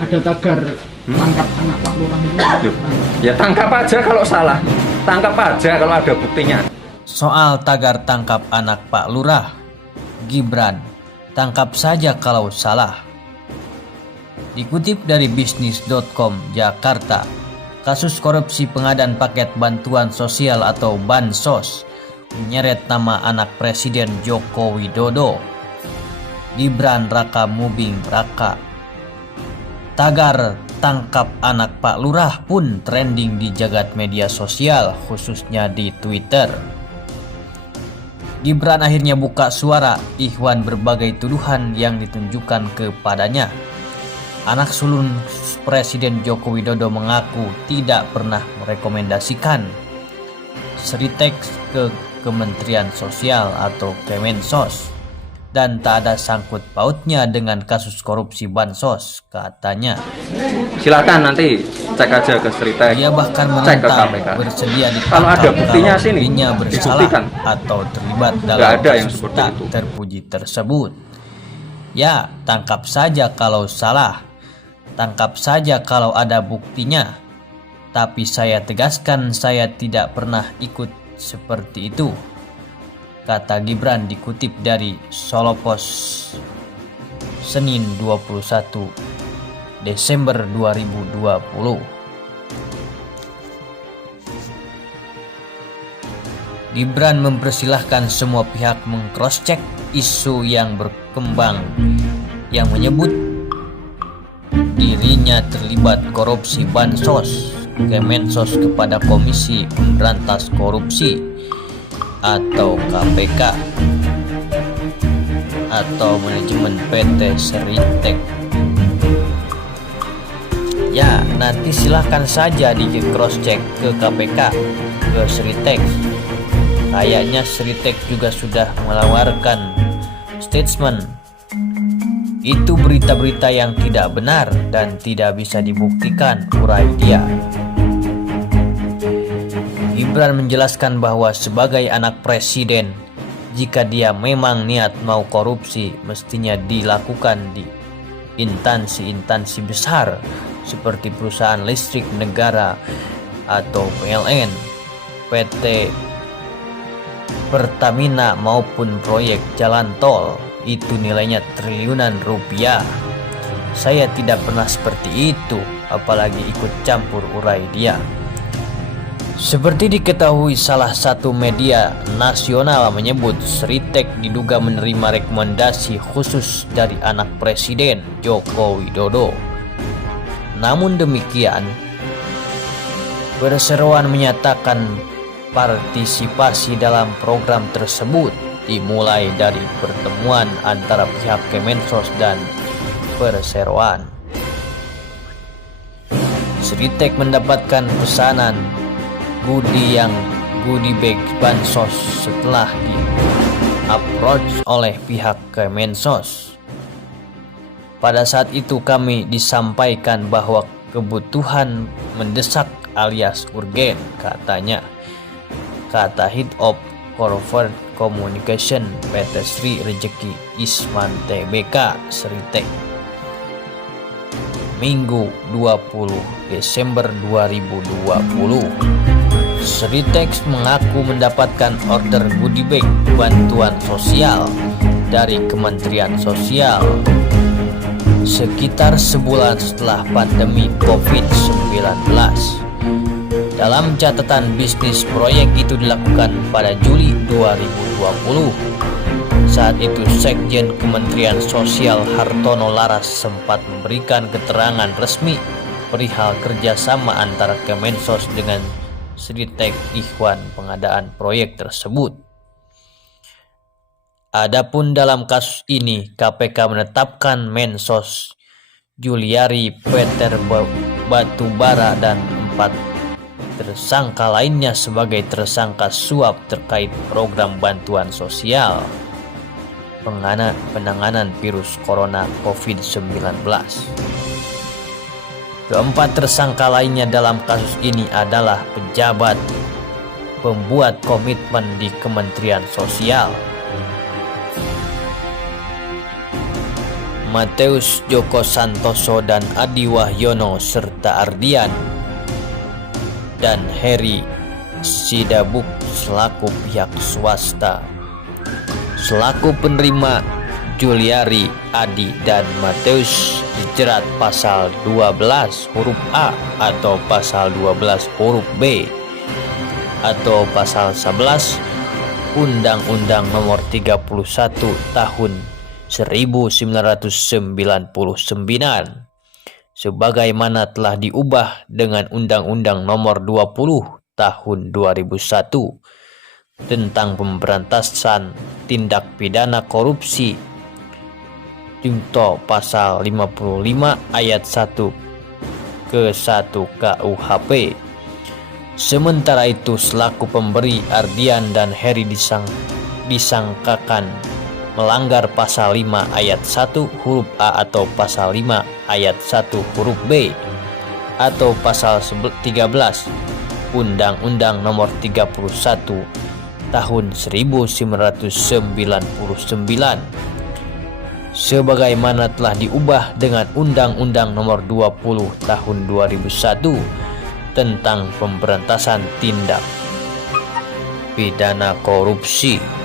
ada tagar tangkap anak Pak Lurah itu. Loh, ya tangkap aja kalau salah, tangkap aja kalau ada buktinya. Soal tagar tangkap anak Pak Lurah, Gibran, tangkap saja kalau salah. Dikutip dari bisnis.com Jakarta, kasus korupsi pengadaan paket bantuan sosial atau Bansos menyeret nama anak Presiden Joko Widodo, Gibran Raka Buming Raka. Tagar tangkap anak Pak Lurah pun trending di jagat media sosial, khususnya di Twitter. Gibran akhirnya buka suara ihwan berbagai tuduhan yang ditunjukkan kepadanya. Anak sulung Presiden Joko Widodo mengaku tidak pernah merekomendasikan Sritek ke Kementerian Sosial atau Kemensos dan tak ada sangkut pautnya dengan kasus korupsi Bansos, katanya. Silakan nanti cek aja ke Sritek. Ia bahkan cek ke menentang KPK. bersedia ditangkap Kalau ada buktinya kalau sini, dirinya bersalah dibuktikan. atau terlibat Nggak dalam ada yang kasus seperti tak itu. terpuji tersebut. Ya, tangkap saja kalau salah. Tangkap saja kalau ada buktinya. Tapi saya tegaskan saya tidak pernah ikut seperti itu, kata Gibran dikutip dari Solo Post Senin 21 Desember 2020. Gibran mempersilahkan semua pihak meng-cross-check isu yang berkembang yang menyebut dirinya terlibat korupsi Bansos Kemensos kepada Komisi Pemberantas Korupsi atau KPK atau manajemen PT Sritek. Ya, nanti silahkan saja di cross check ke KPK, ke Sritek. Kayaknya Sritek juga sudah mengeluarkan statement. Itu berita-berita yang tidak benar dan tidak bisa dibuktikan, urai dia. Gibran menjelaskan bahwa sebagai anak presiden, jika dia memang niat mau korupsi, mestinya dilakukan di instansi-instansi besar seperti perusahaan listrik negara atau PLN, PT Pertamina maupun proyek jalan tol. Itu nilainya triliunan rupiah. Saya tidak pernah seperti itu, apalagi ikut campur, urai dia. Seperti diketahui, salah satu media nasional menyebut Sritek diduga menerima rekomendasi khusus dari anak Presiden Joko Widodo. Namun demikian, perseroan menyatakan partisipasi dalam program tersebut dimulai dari pertemuan antara pihak Kemensos dan perseroan. Sritek mendapatkan pesanan goodie bag Bansos setelah di-approach oleh pihak Kemensos. Pada saat itu kami disampaikan bahwa kebutuhan mendesak alias urgen, katanya, kata Head of Corporate Communication PT Sri Rejeki Isman Tbk Sritek, Minggu 20 Desember 2020. Sritek mengaku mendapatkan order goodie bag bantuan sosial dari Kementerian Sosial sekitar sebulan setelah pandemi COVID-19. Dalam catatan bisnis, proyek itu dilakukan pada Juli 2020. Saat itu Sekjen Kementerian Sosial Hartono Laras sempat memberikan keterangan resmi perihal kerjasama antara Kemensos dengan Sritek Ikhwan pengadaan proyek tersebut. Adapun dalam kasus ini, KPK menetapkan Mensos Juliari Peter Batubara dan 4 tersangka lainnya sebagai tersangka suap terkait program bantuan sosial penanganan virus corona COVID-19. Keempat tersangka lainnya dalam kasus ini adalah pejabat pembuat komitmen di Kementerian Sosial. Mateus Joko Santoso dan Adi Wahyono serta Ardian, dan Heri Sidabuk selaku pihak swasta. Selaku penerima, Juliari, Adi, dan Mateus dijerat pasal 12 huruf A atau pasal 12 huruf B atau pasal 11 Undang-Undang Nomor 31 Tahun 1999 sebagaimana telah diubah dengan Undang-Undang Nomor 20 Tahun 2001 tentang pemberantasan tindak pidana korupsi junto pasal 55 ayat 1 ke 1 KUHP. Sementara itu selaku pemberi, Ardian dan Heri disangkakan melanggar pasal 5 ayat 1 huruf A atau pasal 5 ayat 1 huruf B atau pasal 13 Undang-Undang Nomor 31 Tahun 1999 sebagaimana telah diubah dengan Undang-Undang Nomor 20 Tahun 2001 tentang pemberantasan tindak pidana korupsi.